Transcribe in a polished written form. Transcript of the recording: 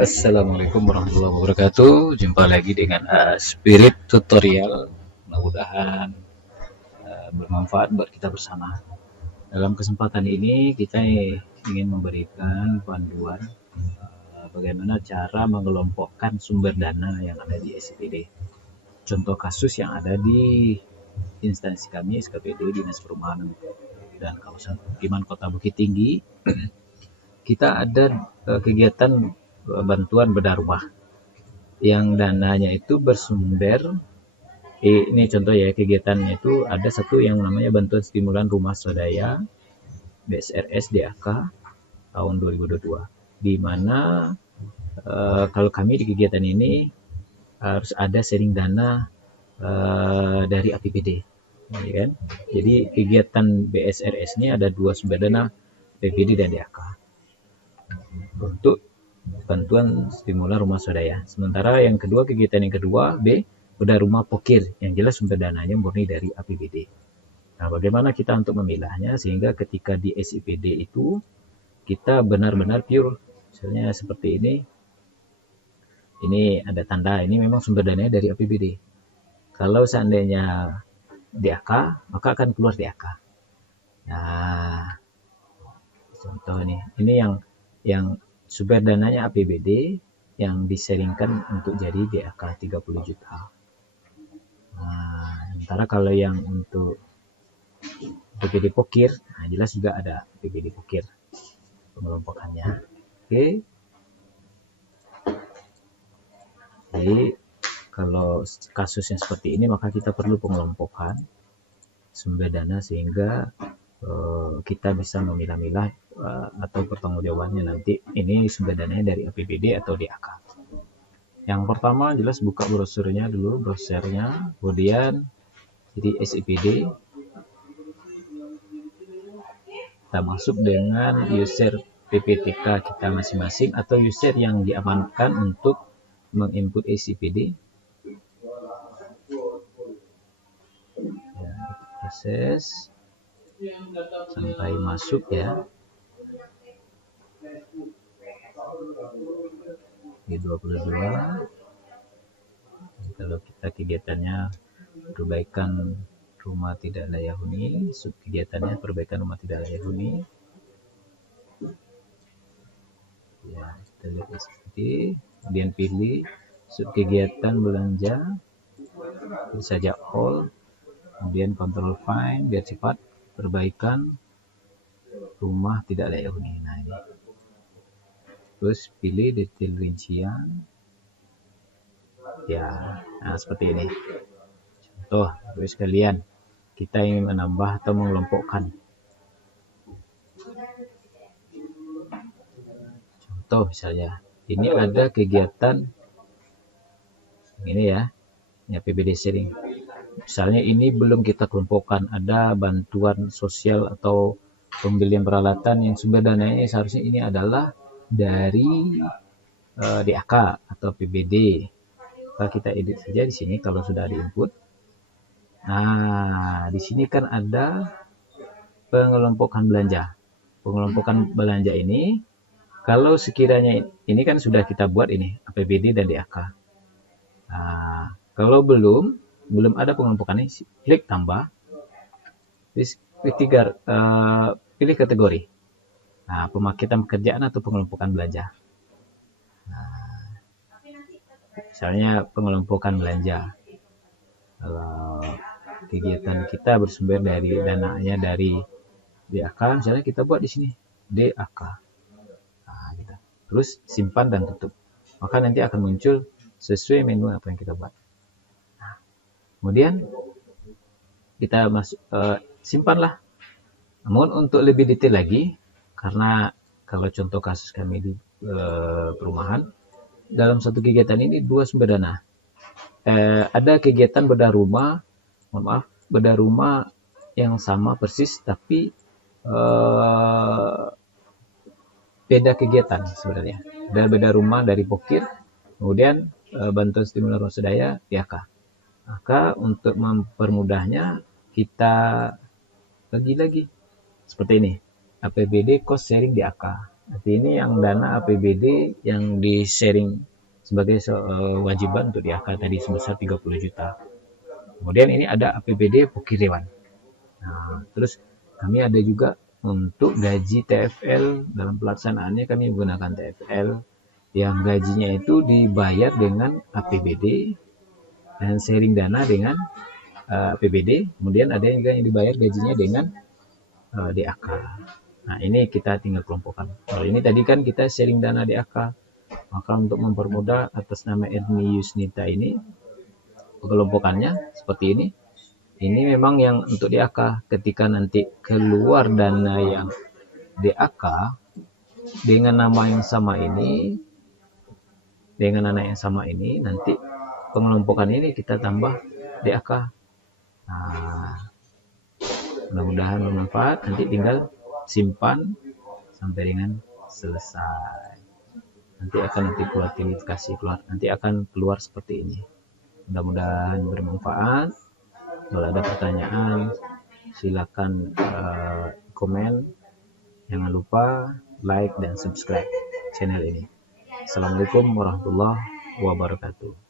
Assalamualaikum warahmatullahi wabarakatuh. Jumpa lagi dengan Spirit Tutorial. Mudah-mudahan bermanfaat buat kita bersama. Dalam kesempatan ini kita ingin memberikan panduan bagaimana cara mengelompokkan sumber dana yang ada di SIPD. Contoh kasus yang ada di instansi kami SKPD Dinas Perumahan dan Kawasan Pemukiman Kota Bukit Tinggi. Kita ada kegiatan bantuan bedah rumah yang dananya itu bersumber ini contoh ya, kegiatannya itu ada satu yang namanya bantuan stimulan rumah swadaya BSRS DAK tahun 2022, di mana kalau kami di kegiatan ini harus ada sharing dana dari APBD, ya kan? Jadi kegiatan BSRS ini ada dua sumber dana, APBD dan DAK untuk bantuan stimulan rumah swadaya. Sementara yang kedua, kegiatan yang kedua B, bedah rumah pokir, yang jelas sumber dananya murni dari APBD. Nah, bagaimana kita untuk memilahnya sehingga ketika di SIPD itu kita benar-benar pure. Misalnya seperti ini ada tanda ini memang sumber dananya dari APBD. Kalau seandainya DAK, maka akan keluar DAK. Nah, contoh ini yang sumber dananya APBD yang diseringkan untuk jadi DAK 30 juta. Nah, sementara kalau yang untuk APBD pokir, nah jelas juga ada APBD pokir pengelompokannya. Oke. Jadi kalau kasusnya seperti ini maka kita perlu pengelompokan sumber dana sehingga kita bisa memilah-milah atau pertanggungjawabannya nanti ini sumber dananya dari APBD atau DAK. Yang pertama jelas buka brosurnya dulu, brosurnya, kemudian jadi SIPD kita masuk dengan user PPTK kita masing-masing atau user yang diamankan untuk menginput SIPD. Ya, proses sampai masuk ya. Di 22. Kalau kita kegiatannya perbaikan rumah tidak layak huni, sub kegiatannya perbaikan rumah tidak layak huni. Ya, kita lihat SPD, kemudian pilih sub kegiatan belanja, pilih saja all, kemudian control find biar cepat, perbaikan rumah tidak layak huni. Nah ini, terus pilih detail rincian. Ya, nah seperti ini. Contoh, terus kalian kita ingin menambah atau mengelompokkan. Contoh misalnya, ini ada kegiatan ini ya, APBD sharing. Misalnya ini belum kita kelompokkan, ada bantuan sosial atau pembelian peralatan yang sumber dananya seharusnya ini adalah dari DAK atau APBD. Maka kita edit saja di sini kalau sudah di input. Nah, di sini kan ada pengelompokan belanja. Pengelompokan belanja ini kalau sekiranya ini kan sudah kita buat ini APBD dan DAK. Nah, kalau belum ada pengelompokan ini, klik tambah, pilih kategori. Nah, pemaketan pekerjaan atau pengelompokan belanja. Nah, misalnya pengelompokan belanja. Kalau kegiatan kita bersumber dari dananya dari DAK, misalnya kita buat di sini DAK. Nah, gitu. Terus simpan dan tutup. Maka nanti akan muncul sesuai menu apa yang kita buat. Nah, kemudian kita simpanlah. Namun untuk lebih detail lagi, karena kalau contoh kasus kami di perumahan, dalam satu kegiatan ini dua sumber dana. Ada kegiatan bedah rumah yang sama persis tapi beda kegiatan sebenarnya. Ada bedah rumah dari pokir, kemudian bantuan stimulan rumah swadaya DAK. Maka untuk mempermudahnya kita bagi lagi seperti ini, APBD cost sharing DAK. Tapi ini yang dana APBD yang di sharing sebagai wajiban untuk DAK tadi sebesar 30 juta. Kemudian ini ada APBD Pokirewan. Nah, terus kami ada juga untuk gaji TFL. Dalam pelaksanaannya kami menggunakan TFL yang gajinya itu dibayar dengan APBD dan sharing dana dengan APBD. Kemudian ada juga yang dibayar gajinya dengan DAK. Nah, ini kita tinggal kelompokkan. Kalau ini tadi kan kita sharing dana DAK. Maka untuk mempermudah atas nama Edmi Yusnita ini, kelompokannya seperti ini. Ini memang yang untuk DAK. Ketika nanti keluar dana yang DAK dengan nama yang sama ini, nanti pengelompokan ini kita tambah DAK. Nah, mudah-mudahan bermanfaat. Nanti tinggal simpan sampai dengan selesai. Nanti akan keluar seperti ini. Mudah-mudahan bermanfaat. Kalau ada pertanyaan silakan komen. Jangan lupa like dan subscribe channel ini. Assalamualaikum warahmatullahi wabarakatuh.